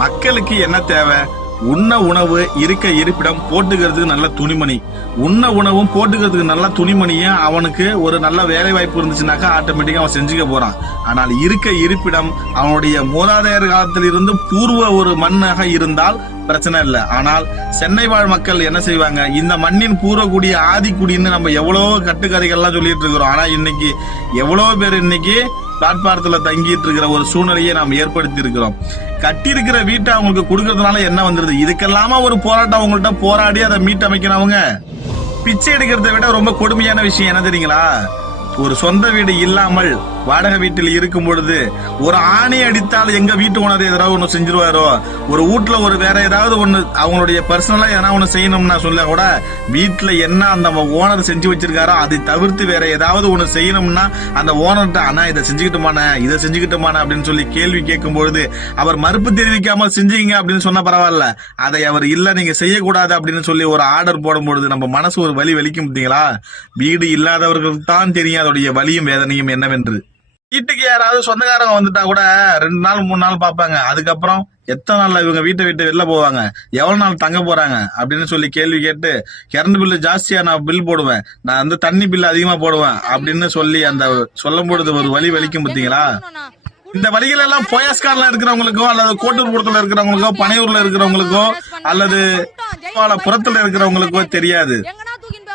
மக்களுக்கு என்ன தேவை? உண்ண உணவு, இருக்க இருப்பிடம், போட்டுக்கிறதுக்கு நல்ல துணிமணி. உண்ண உணவும் போட்டுக்கிறதுக்கு நல்ல துணிமணியும் அவனுக்கு ஒரு நல்ல வேலை வாய்ப்பு இருந்துச்சுனாக்கா ஆட்டோமேட்டிக்கா அவன் செஞ்சுக்க போறான். ஆனால் இருக்க இருப்பிடம் அவனுடைய மூதாதையர் காலத்தில் இருந்து பூர்வ ஒரு மண்ணாக இருந்தால் பிரச்சனை இல்லை. ஆனால் சென்னை வாழ் மக்கள் என்ன செய்வாங்க? இந்த மண்ணின் பூர்வக்குடி ஆதிக்குடின்னு நம்ம எவ்வளவோ கட்டுக்கதைகள்லாம் சொல்லிட்டு இருக்கிறோம். ஆனா இன்னைக்கு எவ்வளவு பேர் இன்னைக்கு பிளாட்பாரத்துல தங்கிட்டு இருக்கிற ஒரு சூழ்நிலையை நாம் ஏற்படுத்தி இருக்கிறோம். கட்டி இருக்கிற வீட்டை அவங்களுக்கு கொடுக்கறதுனால என்ன வந்துருது? இதுக்கெல்லாம ஒரு போராட்டம் அவங்கள்ட்ட போராடி அதை மீட்டமைக்கிறவங்க. பிச்சை எடுக்கிறத விட ரொம்ப கொடுமையான விஷயம் என்ன தெரியுங்களா? ஒரு சொந்த வீடு இல்லாமல் வாடகை வீட்டில் இருக்கும் பொழுது ஒரு ஆணி அடித்தால் எங்க வீட்டு ஓனர் ஏதாவது ஒண்ணு செஞ்சிருவாரோ, ஒரு வீட்டுல ஒரு வேற ஏதாவது ஒண்ணு அவங்களுடைய பர்சனலா எதனா ஒண்ணு செய்யணும்னா சொல்ல கூட வீட்டுல என்ன அந்த ஓனர் செஞ்சு வச்சிருக்காரோ அதை தவிர்த்து வேற ஏதாவது ஒண்ணு செய்யணும்னா அந்த ஓனர்கிட்ட அண்ணா இதை செஞ்சுக்கிட்டுமான இதை செஞ்சுக்கிட்டுமான அப்படின்னு சொல்லி கேள்வி கேட்கும் பொழுது அவர் மறுப்பு தெரிவிக்காமல் செஞ்சீங்க அப்படின்னு சொன்னா பரவாயில்ல, அதை அவர் இல்ல நீங்க செய்யக்கூடாது அப்படின்னு சொல்லி ஒரு ஆர்டர் போடும் பொழுது நம்ம மனசு ஒரு வலி வலிக்கும் பார்த்தீங்களா? வீடு இல்லாதவர்களுக்கு தான் தெரியும் அதோடைய வலியும் வேதனையும் என்னவென்று. வீட்டுக்கு யாராவது சொந்தக்காரங்க வந்துட்டா கூட 2 நாள் 3 நாள் பாப்பாங்க. அதுக்கப்புறம் எத்தனை நாள்ல இவங்க வீட்டை விட்டு வெளில போவாங்க, எவ்வளவு நாள் தங்க போறாங்க அப்படின்னு சொல்லி கேள்வி கேட்டு கரண்ட் பில்லு ஜாஸ்தியா நான் பில் போடுவேன், நான் வந்து தண்ணி பில்லு அதிகமா போடுவேன் அப்படின்னு சொல்லி அந்த சொல்லும் பொழுது ஒரு வலி வலிக்கும் பார்த்தீங்களா? இந்த வழிகள் எல்லாம் போயஸ்கார்ல இருக்கிறவங்களுக்கோ அல்லது கோட்டூர்புரத்துல இருக்கிறவங்களுக்கோ பனையூர்ல இருக்கிறவங்களுக்கோ அல்லது புறத்துல இருக்கிறவங்களுக்கோ தெரியாது.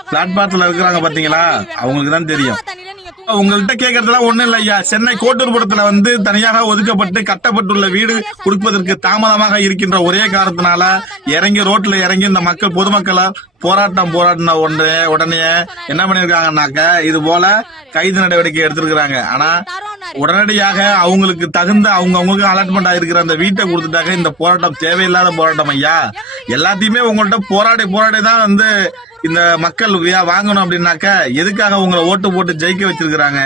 பிளாட்பாரத்துல இருக்கிறாங்க பாத்தீங்களா, அவங்களுக்கு தான் தெரியும். உங்கள்கிட்ட கேட்கறதுலாம் ஒண்ணும் இல்ல ஐயா. சென்னை கோட்டூர்புரத்துல வந்து தனியாக ஒதுக்கப்பட்டு கட்டப்பட்டுள்ள வீடு கொடுப்பதற்கு தாமதமாக இருக்கின்ற ஒரே காரணத்தினால இறங்கி ரோட்ல இறங்கி இந்த மக்கள் பொதுமக்களை போராட்டின உடனே என்ன பண்ணிருக்காங்கன்னாக்க இது போல கைது நடவடிக்கை எடுத்திருக்கிறாங்க. ஆனா உடனடியாக அவங்களுக்கு தகுந்த அவங்களுக்கு அலாட்மெண்ட் ஆயிருக்கிற அந்த வீட்டை கொடுத்துட்டாங்க. இந்த போராட்டம் தேவையில்லாத போராட்டம் ஐயா. எல்லாத்தையுமே உங்கள்கிட்ட போராடி தான் வந்து இந்த மக்கள் வாங்கணும் அப்படின்னாக்க எதுக்காக உங்களை ஓட்டு போட்டு ஜெயிக்க வச்சிருக்கிறாங்க?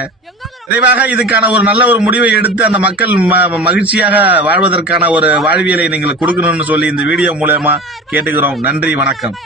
விரைவாக இதுக்கான ஒரு நல்ல ஒரு முடிவை எடுத்து அந்த மக்கள் மகிழ்ச்சியாக வாழ்வதற்கான ஒரு வாழ்வியலை நீங்கள் கொடுக்கணும்னு சொல்லி இந்த வீடியோ மூலமா கேட்டுக்கிறோம். நன்றி, வணக்கம்.